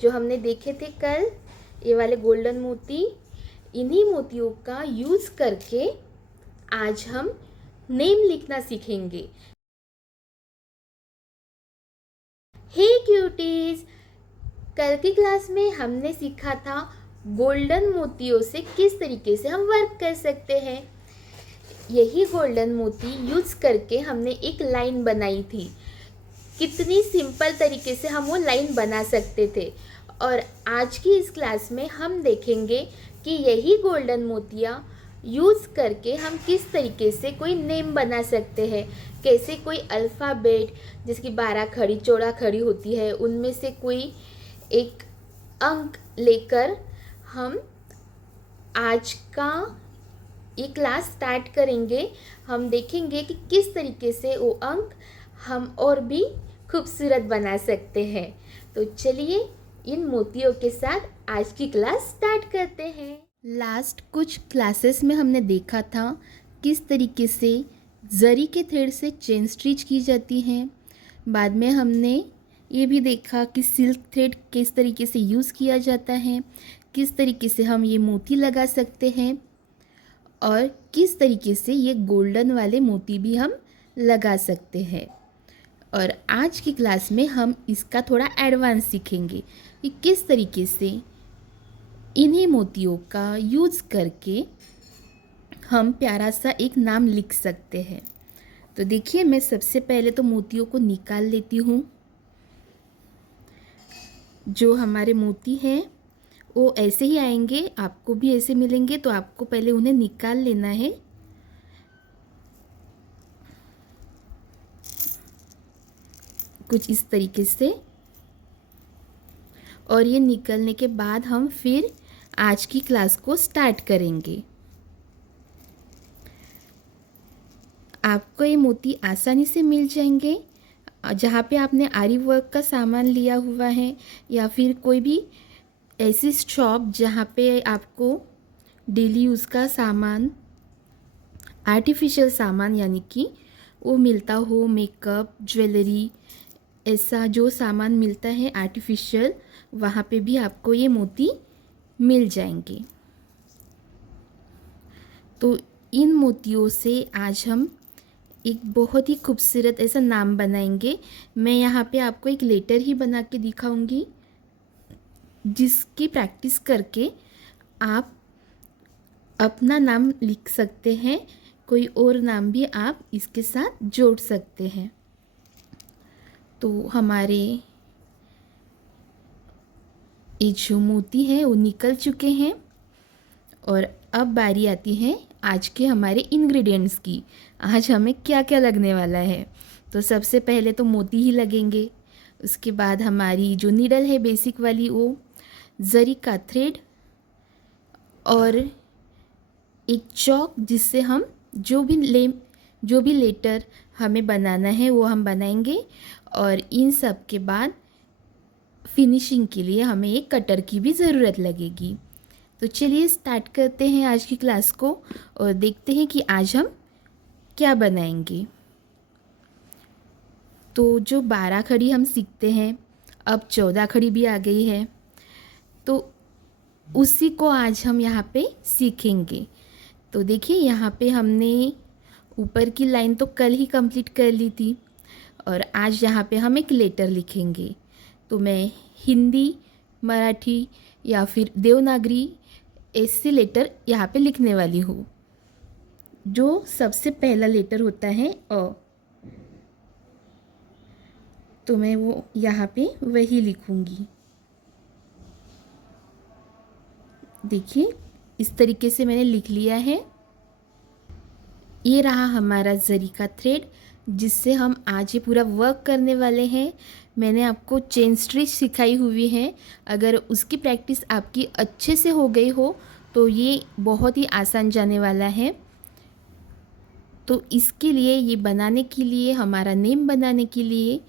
जो हमने देखे थे कल, ये वाले गोल्डन मोती, इन्हीं मोतियों का यूज़ करके आज हम नेम लिखना सीखेंगे। हे क्यूटीज, कल की क्लास में हमने सीखा था गोल्डन मोतियों से किस तरीके से हम वर्क कर सकते हैं। यही गोल्डन मोती यूज़ करके हमने एक लाइन बनाई थी। कितनी सिंपल तरीके से हम वो लाइन बना सकते थे। और आज की इस क्लास में हम देखेंगे कि यही गोल्डन मोतियाँ यूज़ करके हम किस तरीके से कोई नेम बना सकते हैं। कैसे कोई अल्फ़ाबेट, जैसे कि 12 खड़ी 14 खड़ी होती है, उनमें से कोई एक अंक लेकर हम आज का ये क्लास स्टार्ट करेंगे। हम देखेंगे कि किस तरीके से वो अंक हम और भी खूबसूरत बना सकते हैं। तो चलिए इन मोतियों के साथ आज की क्लास स्टार्ट करते हैं। लास्ट कुछ क्लासेस में हमने देखा था किस तरीके से जरी के थ्रेड से चेन स्टिच की जाती है। बाद में हमने ये भी देखा कि सिल्क थ्रेड किस तरीके से यूज़ किया जाता है, किस तरीके से हम ये मोती लगा सकते हैं और किस तरीके से ये गोल्डन वाले मोती भी हम लगा सकते हैं। और आज की क्लास में हम इसका थोड़ा एडवांस सीखेंगे कि किस तरीके से इन्हीं मोतियों का यूज़ करके हम प्यारा सा एक नाम लिख सकते हैं। तो देखिए, मैं सबसे पहले तो मोतियों को निकाल लेती हूँ। जो हमारे मोती हैं वो ऐसे ही आएंगे, आपको भी ऐसे मिलेंगे, तो आपको पहले उन्हें निकाल लेना है। कुछ इस तरीके से। और ये निकलने के बाद हम फिर आज की क्लास को स्टार्ट करेंगे। आपको ये मोती आसानी से मिल जाएंगे जहाँ पे आपने आरी वर्क का सामान लिया हुआ है, या फिर कोई भी ऐसी शॉप जहाँ पे आपको डेली यूज़ का सामान, आर्टिफिशियल सामान यानी कि वो मिलता हो, मेकअप, ज्वेलरी, ऐसा जो सामान मिलता है आर्टिफिशियल, वहाँ पे भी आपको ये मोती मिल जाएंगे। तो इन मोतियों से आज हम एक बहुत ही खूबसूरत ऐसा नाम बनाएंगे। मैं यहाँ पे आपको एक लेटर ही बना के दिखाऊंगी, जिसकी प्रैक्टिस करके आप अपना नाम लिख सकते हैं। कोई और नाम भी आप इसके साथ जोड़ सकते हैं। तो हमारे ये जो मोती हैं वो निकल चुके हैं और अब बारी आती है आज के हमारे इंग्रेडिएंट्स की। आज हमें क्या क्या लगने वाला है। तो सबसे पहले तो मोती ही लगेंगे। उसके बाद हमारी जो नीडल है बेसिक वाली, वो जरी का थ्रेड और एक चौक, जिससे हम जो भी लेटर हमें बनाना है वो हम बनाएंगे। और इन सब के बाद फिनिशिंग के लिए हमें एक कटर की भी ज़रूरत लगेगी। तो चलिए स्टार्ट करते हैं आज की क्लास को और देखते हैं कि आज हम क्या बनाएंगे। तो जो 12 खड़ी हम सीखते हैं, अब 14 खड़ी भी आ गई है, तो उसी को आज हम यहाँ पे सीखेंगे। तो देखिए, यहाँ पे हमने ऊपर की लाइन तो कल ही कंप्लीट कर ली थी और आज यहाँ पे हम एक लेटर लिखेंगे। तो मैं हिंदी, मराठी या फिर देवनागरी ऐसे लेटर यहाँ पे लिखने वाली हूँ। जो सबसे पहला लेटर होता है अ, तो मैं वो यहाँ पे वही लिखूँगी। देखिए, इस तरीके से मैंने लिख लिया है। ये रहा हमारा जरी का थ्रेड, जिससे हम आज ये पूरा वर्क करने वाले हैं। मैंने आपको चेन स्टिच सिखाई हुई है। अगर उसकी प्रैक्टिस आपकी अच्छे से हो गई हो तो ये बहुत ही आसान जाने वाला है। तो इसके लिए, ये बनाने के लिए, हमारा नेम बनाने के लिए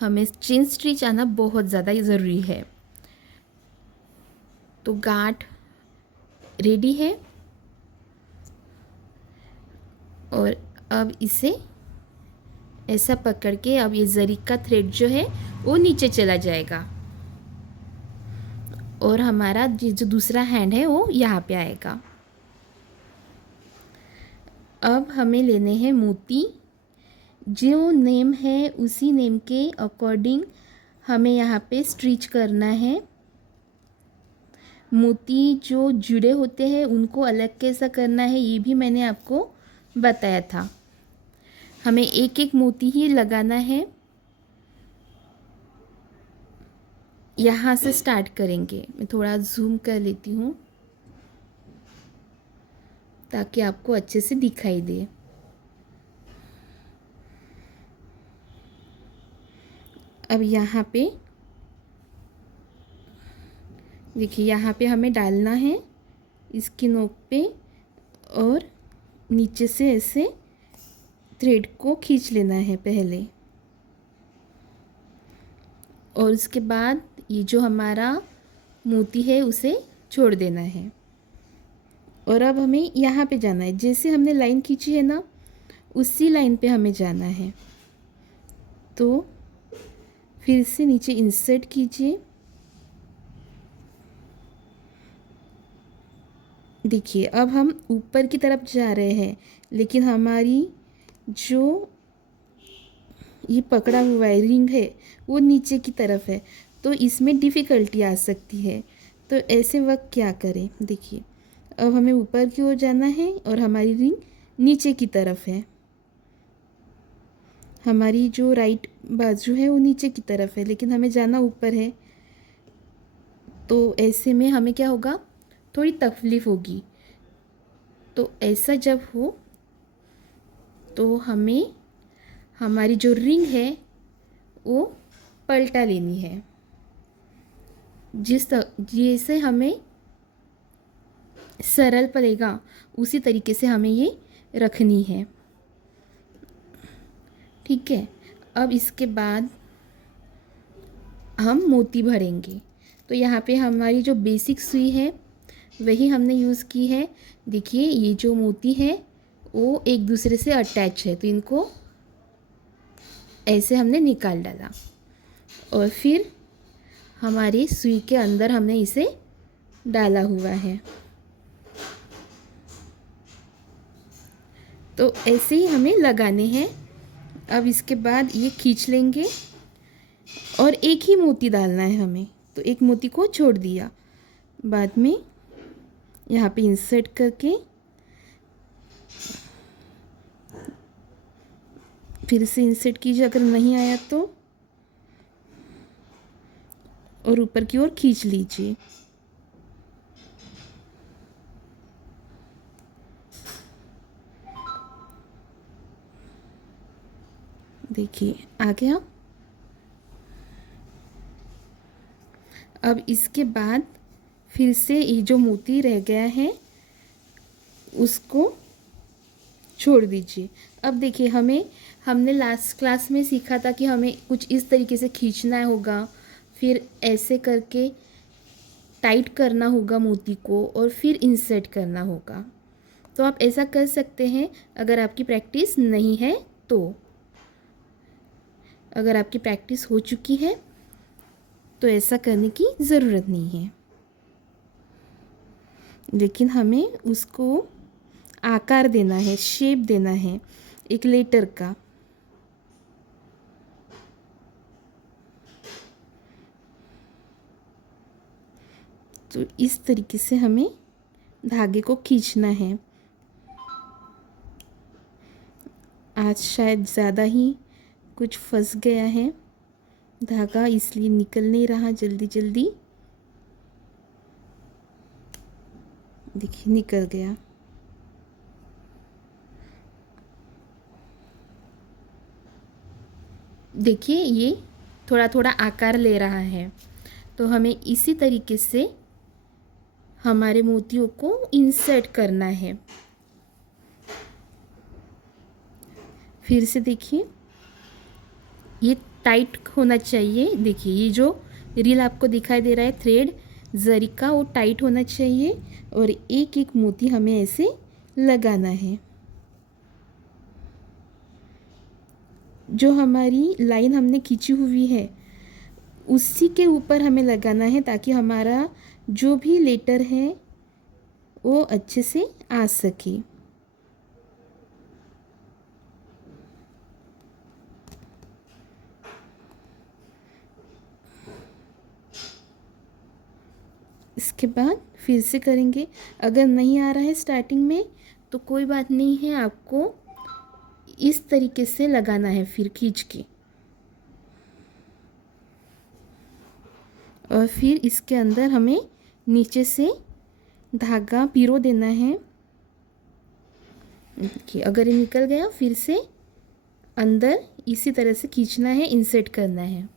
हमें चेन स्टिच आना बहुत ज़्यादा ज़रूरी है। तो गांठ रेडी है और अब इसे ऐसा पकड़ के अब ये जरी का थ्रेड जो है वो नीचे चला जाएगा। और हमारा जो दूसरा हैंड है वो यहाँ पे आएगा। अब हमें लेने हैं मोती। जो नेम है उसी नेम के अकॉर्डिंग हमें यहाँ पे स्टिच करना है। मोती जो जुड़े होते हैं उनको अलग कैसा करना है ये भी मैंने आपको बताया था। हमें एक एक मोती ही लगाना है। यहाँ से स्टार्ट करेंगे। मैं थोड़ा जूम कर लेती हूँ ताकि आपको अच्छे से दिखाई दे। अब यहाँ पे देखिए, यहाँ पे हमें डालना है इसकी नोक पे और नीचे से ऐसे थ्रेड को खींच लेना है पहले, और उसके बाद ये जो हमारा मोती है उसे छोड़ देना है। और अब हमें यहाँ पे जाना है। जैसे हमने लाइन खींची है ना, उसी लाइन पे हमें जाना है। तो फिर से नीचे इंसर्ट कीजिए। देखिए, अब हम ऊपर की तरफ जा रहे हैं, लेकिन हमारी जो ये पकड़ा हुआ है रिंग है वो नीचे की तरफ है, तो इसमें डिफ़िकल्टी आ सकती है। तो ऐसे वक्त क्या करें? देखिए, अब हमें ऊपर की ओर जाना है और हमारी रिंग नीचे की तरफ है। हमारी जो राइट बाजू है वो नीचे की तरफ है, लेकिन हमें जाना ऊपर है। तो ऐसे में हमें क्या होगा? थोड़ी तकलीफ़ होगी। तो ऐसा जब हो तो हमें हमारी जो रिंग है वो पलटा लेनी है। जैसे हमें सरल पड़ेगा उसी तरीके से हमें ये रखनी है। ठीक है। अब इसके बाद हम मोती भरेंगे। तो यहाँ पे हमारी जो बेसिक सुई है वही हमने यूज़ की है। देखिए, ये जो मोती है वो एक दूसरे से अटैच है, तो इनको ऐसे हमने निकाल डाला और फिर हमारी सुई के अंदर हमने इसे डाला हुआ है। तो ऐसे ही हमें लगाने हैं। अब इसके बाद ये खींच लेंगे और एक ही मोती डालना है हमें, तो एक मोती को छोड़ दिया। बाद में यहाँ पे इंसर्ट करके फिर से इंसर्ट कीजिए अगर नहीं आया तो, और ऊपर की ओर खींच लीजिए। देखिए, आ गया। अब इसके बाद फिर से ये जो मोती रह गया है उसको छोड़ दीजिए। अब देखिए, हमने लास्ट क्लास में सीखा था कि हमें कुछ इस तरीके से खींचना होगा, फिर ऐसे करके टाइट करना होगा मोती को और फिर इंसर्ट करना होगा। तो आप ऐसा कर सकते हैं अगर आपकी प्रैक्टिस नहीं है तो। अगर आपकी प्रैक्टिस हो चुकी है तो ऐसा करने की ज़रूरत नहीं है, लेकिन हमें उसको आकार देना है, शेप देना है एक लेटर का। तो इस तरीके से हमें धागे को खींचना है। आज शायद ज़्यादा ही कुछ फंस गया है धागा, इसलिए निकल नहीं रहा जल्दी जल्दी। देखिए, निकल गया। देखिए, ये थोड़ा थोड़ा आकार ले रहा है। तो हमें इसी तरीके से हमारे मोतियों को इंसर्ट करना है। फिर से देखिए, ये टाइट होना चाहिए। देखिए, ये जो रील आपको दिखाई दे रहा है थ्रेड जरी का, वो टाइट होना चाहिए और एक एक मोती हमें ऐसे लगाना है। जो हमारी लाइन हमने खींची हुई है उसी के ऊपर हमें लगाना है ताकि हमारा जो भी लेटर है वो अच्छे से आ सके। इसके बाद फिर से करेंगे। अगर नहीं आ रहा है स्टार्टिंग में तो कोई बात नहीं है, आपको इस तरीके से लगाना है फिर खींच के, और फिर इसके अंदर हमें नीचे से धागा पिरो देना है। देखिए अगर ये निकल गया फिर से अंदर इसी तरह से खींचना है, इंसर्ट करना है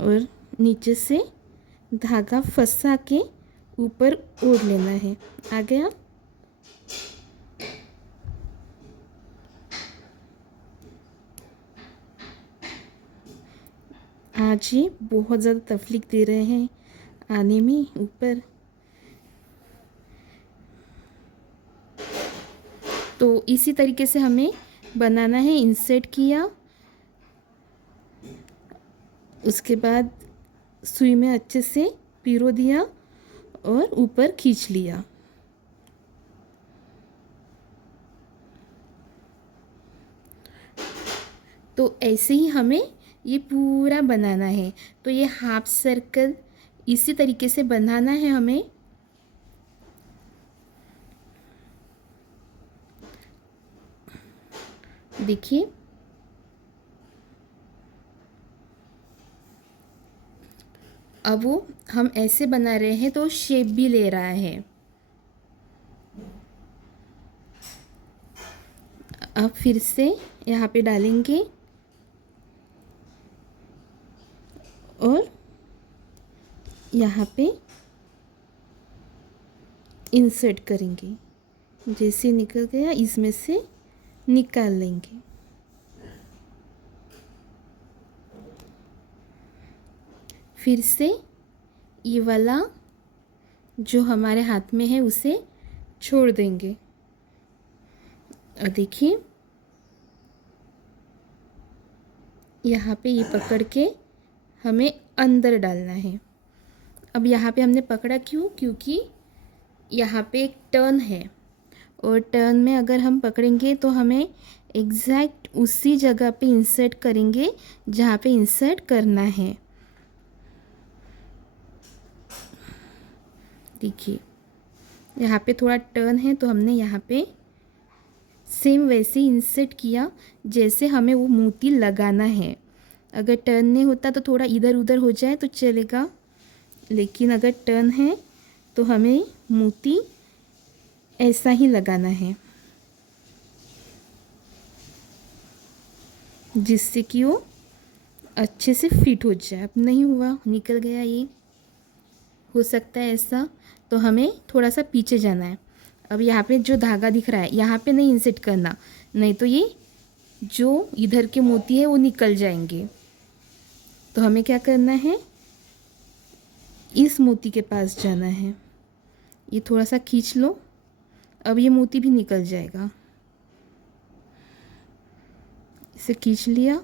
और नीचे से धागा फंसा के ऊपर ओढ़ लेना है। आ गया। आज ये बहुत ज़्यादा तकलीफ दे रहे हैं आने में ऊपर, तो इसी तरीके से हमें बनाना है। इंसर्ट किया, उसके बाद सुई में अच्छे से पिरो दिया और ऊपर खींच लिया। तो ऐसे ही हमें ये पूरा बनाना है। तो ये हाफ सर्कल इसी तरीके से बनाना है हमें। देखिए अब वो हम ऐसे बना रहे हैं तो शेप भी ले रहा है। अब फिर से यहाँ पे डालेंगे और यहाँ पे इंसर्ट करेंगे। जैसे निकल गया इसमें से निकाल लेंगे। फिर से ये वाला जो हमारे हाथ में है उसे छोड़ देंगे और देखिए यहाँ पे ये पकड़ के हमें अंदर डालना है। अब यहाँ पे हमने पकड़ा क्यों? क्योंकि यहाँ पे एक टर्न है और टर्न में अगर हम पकड़ेंगे तो हमें एग्जैक्ट उसी जगह पे इंसर्ट करेंगे जहाँ पे इंसर्ट करना है। देखिए यहाँ पे थोड़ा टर्न है तो हमने यहाँ पे सेम वैसे ही इंसर्ट किया जैसे हमें वो मोती लगाना है। अगर टर्न नहीं होता तो थोड़ा इधर उधर हो जाए तो चलेगा, लेकिन अगर टर्न है तो हमें मोती ऐसा ही लगाना है जिससे कि वो अच्छे से फिट हो जाए। अब नहीं हुआ, निकल गया, ये हो सकता है ऐसा, तो हमें थोड़ा सा पीछे जाना है। अब यहाँ पे जो धागा दिख रहा है यहाँ पे नहीं इंसर्ट करना, नहीं तो ये जो इधर के मोती है वो निकल जाएंगे। तो हमें क्या करना है, इस मोती के पास जाना है। ये थोड़ा सा खींच लो, अब ये मोती भी निकल जाएगा। इसे खींच लिया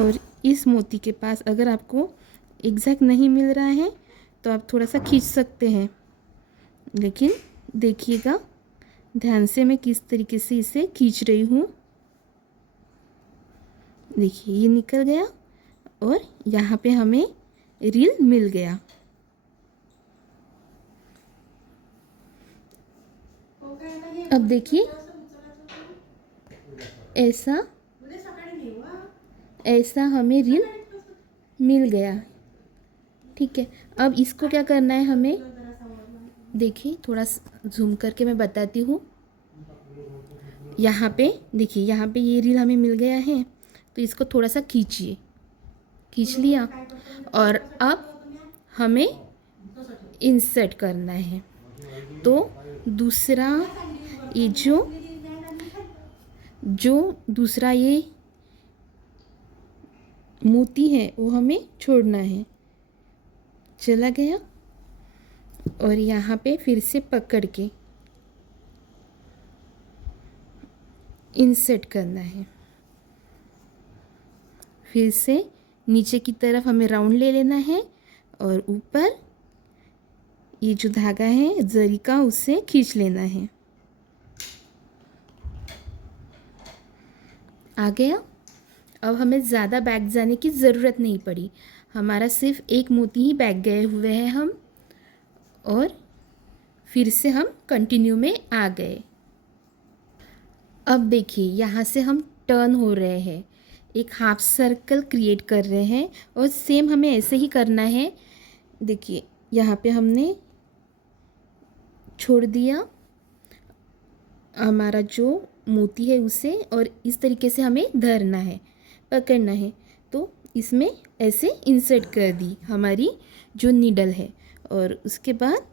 और इस मोती के पास अगर आपको एग्जैक्ट नहीं मिल रहा है तो आप थोड़ा सा खींच सकते हैं, लेकिन देखिएगा ध्यान से मैं किस तरीके से इसे खींच रही हूँ। देखिए ये निकल गया और यहाँ पे हमें रील मिल गया। अब देखिए ऐसा हमें रील मिल गया। ठीक है, अब इसको क्या करना है हमें, देखिए थोड़ा जूम करके मैं बताती हूँ। यहाँ पे देखिए, यहाँ पे ये रील हमें मिल गया है तो इसको थोड़ा सा खींचिए, खींच लिया और अब हमें इंसर्ट करना है। तो दूसरा ये जो दूसरा ये मोती है वो हमें छोड़ना है। चला गया और यहाँ पे फिर से पकड़ के इंसर्ट करना है। फिर से नीचे की तरफ हमें राउंड ले लेना है और ऊपर ये जो धागा है जरी का उससे खींच लेना है। आ गया। अब हमें ज़्यादा बैक जाने की ज़रूरत नहीं पड़ी, हमारा सिर्फ एक मोती ही बैक गए हुए हैं हम, और फिर से हम कंटिन्यू में आ गए। अब देखिए यहाँ से हम टर्न हो रहे हैं, एक हाफ सर्कल क्रिएट कर रहे हैं और सेम हमें ऐसे ही करना है। देखिए यहाँ पे हमने छोड़ दिया हमारा जो मोती है उसे, और इस तरीके से हमें धरना है, पकड़ना है। तो इसमें ऐसे इंसर्ट कर दी हमारी जो नीडल है, और उसके बाद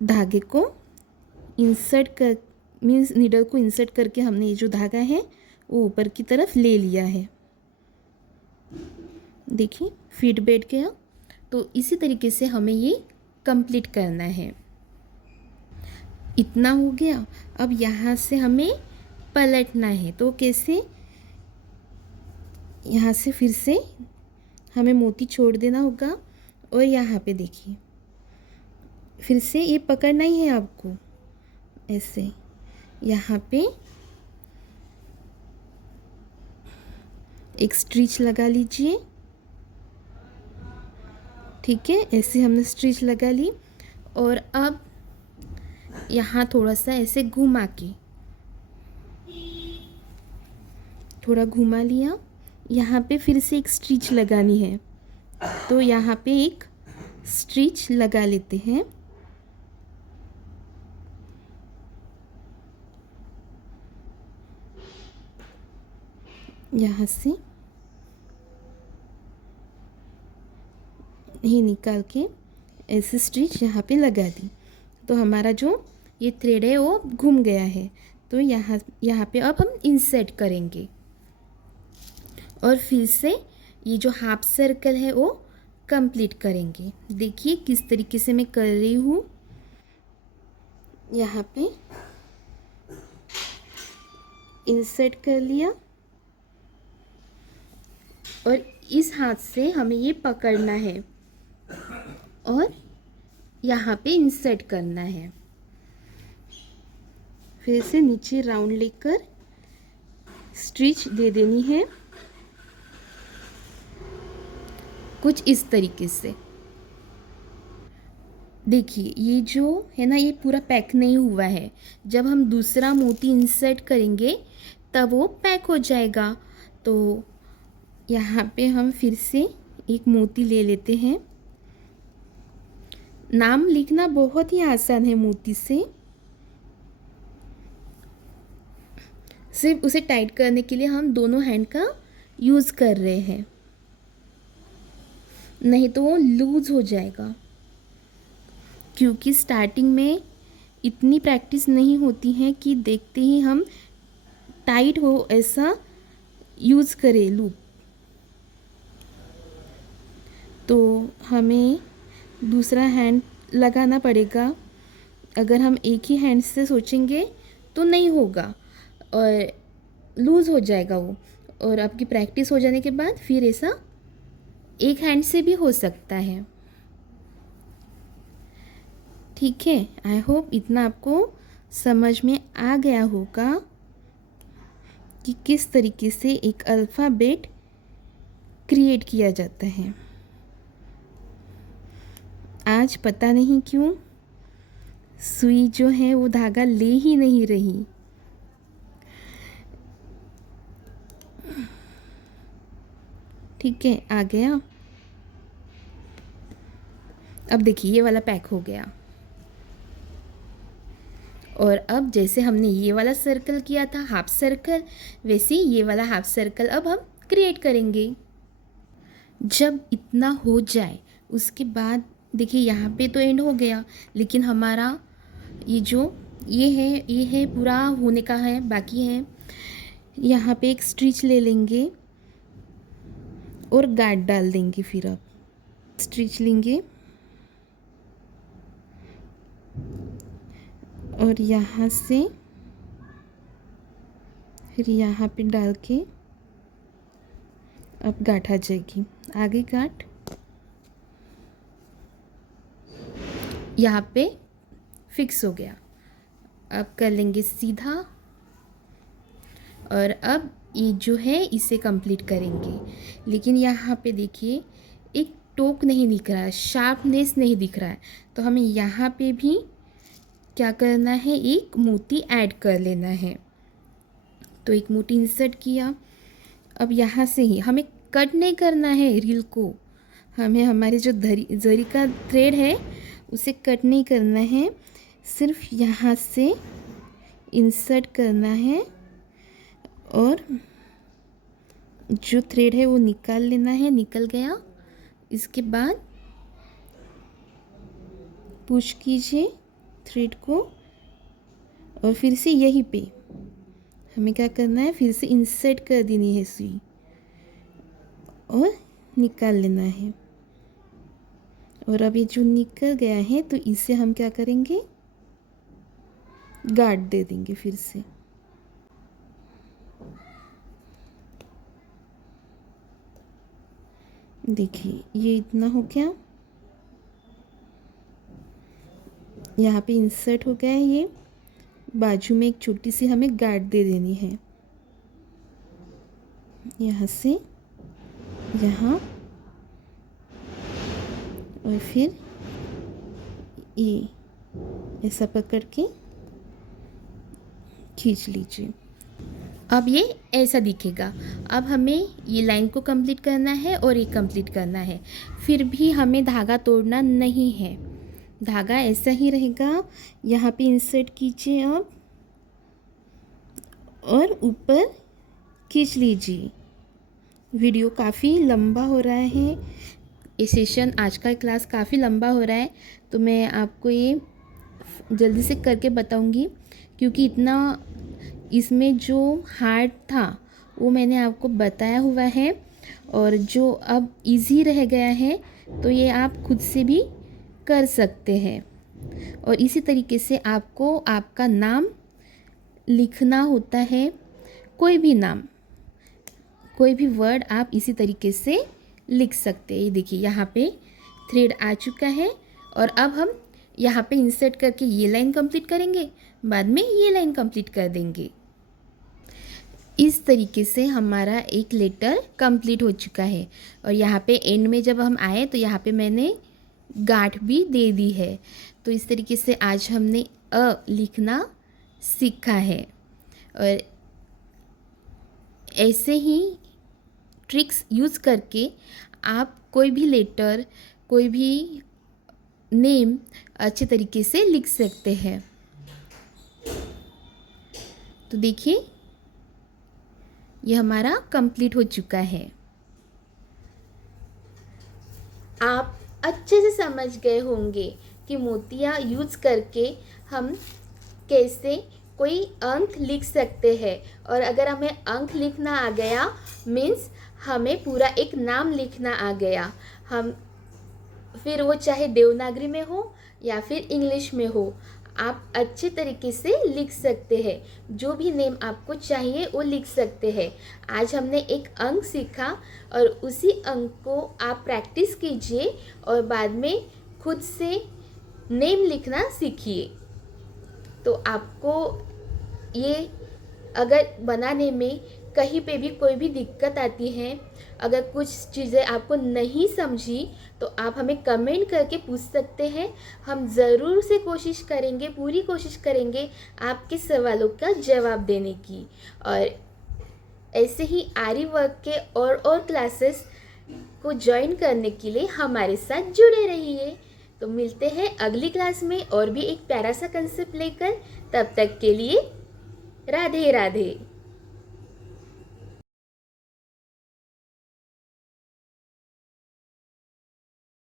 धागे को इंसर्ट कर मीन्स नीडल को इंसर्ट करके हमने ये जो धागा है वो ऊपर की तरफ ले लिया है। देखिए फिट बैठ गया। तो इसी तरीके से हमें ये कंप्लीट करना है। इतना हो गया। अब यहाँ से हमें पलटना है, तो कैसे, यहाँ से फिर से हमें मोती छोड़ देना होगा, और यहाँ पे देखिए फिर से ये पकड़ना ही है आपको ऐसे। यहाँ पे एक स्टिच लगा लीजिए, ठीक है, ऐसे हमने स्टिच लगा ली। और अब यहाँ थोड़ा सा ऐसे घुमा के, थोड़ा घुमा लिया। यहाँ पे फिर से एक स्टिच लगानी है, तो यहाँ पे एक स्टिच लगा लेते हैं। यहाँ से ही निकाल के ऐसे स्टिच यहाँ पे लगा दी, तो हमारा जो ये थ्रेड है वो घूम गया है। तो यहाँ पे अब हम इंसर्ट करेंगे, और फिर से ये जो हाफ सर्कल है वो कंप्लीट करेंगे। देखिए किस तरीके से मैं कर रही हूँ। यहाँ पे इंसर्ट कर लिया, और इस हाथ से हमें ये पकड़ना है और यहाँ पे इंसर्ट करना है। फिर से नीचे राउंड लेकर स्टिच दे देनी है कुछ इस तरीके से। देखिए ये जो है ना, ये पूरा पैक नहीं हुआ है। जब हम दूसरा मोती इंसर्ट करेंगे तब वो पैक हो जाएगा। तो यहाँ पे हम फिर से एक मोती ले लेते हैं। नाम लिखना बहुत ही आसान है मोती से, सिर्फ उसे टाइट करने के लिए हम दोनों हैंड का यूज़ कर रहे हैं, नहीं तो वो लूज़ हो जाएगा। क्योंकि स्टार्टिंग में इतनी प्रैक्टिस नहीं होती है कि देखते ही हम टाइट हो ऐसा यूज़ करें लूप। तो हमें दूसरा हैंड लगाना पड़ेगा। अगर हम एक ही हैंड से सोचेंगे तो नहीं होगा और लूज़ हो जाएगा वो, और आपकी प्रैक्टिस हो जाने के बाद फिर ऐसा एक हैंड से भी हो सकता है। ठीक है, आई होप इतना आपको समझ में आ गया होगा कि किस तरीके से एक अल्फ़ाबेट क्रिएट किया जाता है। आज पता नहीं क्यों सुई जो है वो धागा ले ही नहीं रही। ठीक है, आ गया। अब देखिए ये वाला पैक हो गया, और अब जैसे हमने ये वाला सर्कल किया था हाफ सर्कल, वैसे ये वाला हाफ सर्कल अब हम क्रिएट करेंगे। जब इतना हो जाए उसके बाद देखिए यहाँ पे तो एंड हो गया, लेकिन हमारा ये जो ये है पूरा होने का है, बाकी है। यहाँ पे एक स्टिच ले लेंगे और गार्ड डाल देंगे। फिर अब स्टिच लेंगे और यहाँ से फिर यहाँ पे डाल के अब गांठ आ जाएगी। आगे गांठ यहाँ पे फिक्स हो गया। अब कर लेंगे सीधा और अब ये जो है इसे कंप्लीट करेंगे। लेकिन यहाँ पे देखिए एक टोक नहीं दिख रहा है, शार्पनेस नहीं दिख रहा है, तो हमें यहाँ पे भी क्या करना है, एक मोती ऐड कर लेना है। तो एक मोती इंसर्ट किया। अब यहाँ से ही हमें कट नहीं करना है रील को, हमें हमारे जो जरी का थ्रेड है उसे कट नहीं करना है, सिर्फ यहाँ से इंसर्ट करना है और जो थ्रेड है वो निकाल लेना है। निकल गया। इसके बाद पुश कीजिए थ्रेड को और फिर से यहीं पे हमें क्या करना है, फिर से इंसर्ट कर देनी है सुई और निकाल लेना है। और अब ये जो निकल गया है तो इसे हम क्या करेंगे, गार्ड दे देंगे फिर से। देखिए ये इतना हो गया, यहाँ पे इंसर्ट हो गया है। ये बाजू में एक छोटी सी हमें गार्ड दे देनी है, यहाँ से यहाँ और फिर ये ऐसा पकड़ के खींच लीजिए। अब ये ऐसा दिखेगा। अब हमें ये लाइन को कंप्लीट करना है और ये कंप्लीट करना है। फिर भी हमें धागा तोड़ना नहीं है, धागा ऐसा ही रहेगा। यहाँ पे इंसर्ट कीजिए अब और ऊपर खींच लीजिए। वीडियो काफ़ी लंबा हो रहा है, ये सेशन आज का क्लास काफ़ी लंबा हो रहा है, तो मैं आपको ये जल्दी से करके बताऊंगी, क्योंकि इतना इसमें जो हार्ड था वो मैंने आपको बताया हुआ है और जो अब इजी रह गया है तो ये आप खुद से भी कर सकते हैं। और इसी तरीके से आपको आपका नाम लिखना होता है, कोई भी नाम, कोई भी वर्ड आप इसी तरीके से लिख सकते हैं। देखिए यहाँ पे थ्रेड आ चुका है और अब हम यहाँ पे इंसर्ट करके ये लाइन कंप्लीट करेंगे, बाद में ये लाइन कंप्लीट कर देंगे। इस तरीके से हमारा एक लेटर कंप्लीट हो चुका है। और यहाँ पे एंड में जब हम आए तो यहाँ पे मैंने गांठ भी दे दी है। तो इस तरीके से आज हमने अ लिखना सीखा है। और ऐसे ही ट्रिक्स यूज़ करके आप कोई भी लेटर, कोई भी नेम अच्छे तरीके से लिख सकते हैं। तो देखिए ये हमारा कंप्लीट हो चुका है। आप अच्छे से समझ गए होंगे कि मोतियाँ यूज़ करके हम कैसे कोई अंक लिख सकते हैं। और अगर हमें अंक लिखना आ गया मीन्स हमें पूरा एक नाम लिखना आ गया। हम फिर वो चाहे देवनागरी में हो या फिर इंग्लिश में हो, आप अच्छे तरीके से लिख सकते हैं। जो भी नेम आपको चाहिए वो लिख सकते हैं। आज हमने एक अंक सीखा और उसी अंक को आप प्रैक्टिस कीजिए और बाद में खुद से नेम लिखना सीखिए। तो आपको ये अगर बनाने में कहीं पे भी कोई भी दिक्कत आती है, अगर कुछ चीज़ें आपको नहीं समझी तो आप हमें कमेंट करके पूछ सकते हैं। हम ज़रूर से कोशिश करेंगे, पूरी कोशिश करेंगे आपके सवालों का जवाब देने की। और ऐसे ही आरी वर्क के और क्लासेस को ज्वाइन करने के लिए हमारे साथ जुड़े रहिए। तो मिलते हैं अगली क्लास में और भी एक प्यारा सा कंसेप्ट लेकर। तब तक के लिए राधे राधे।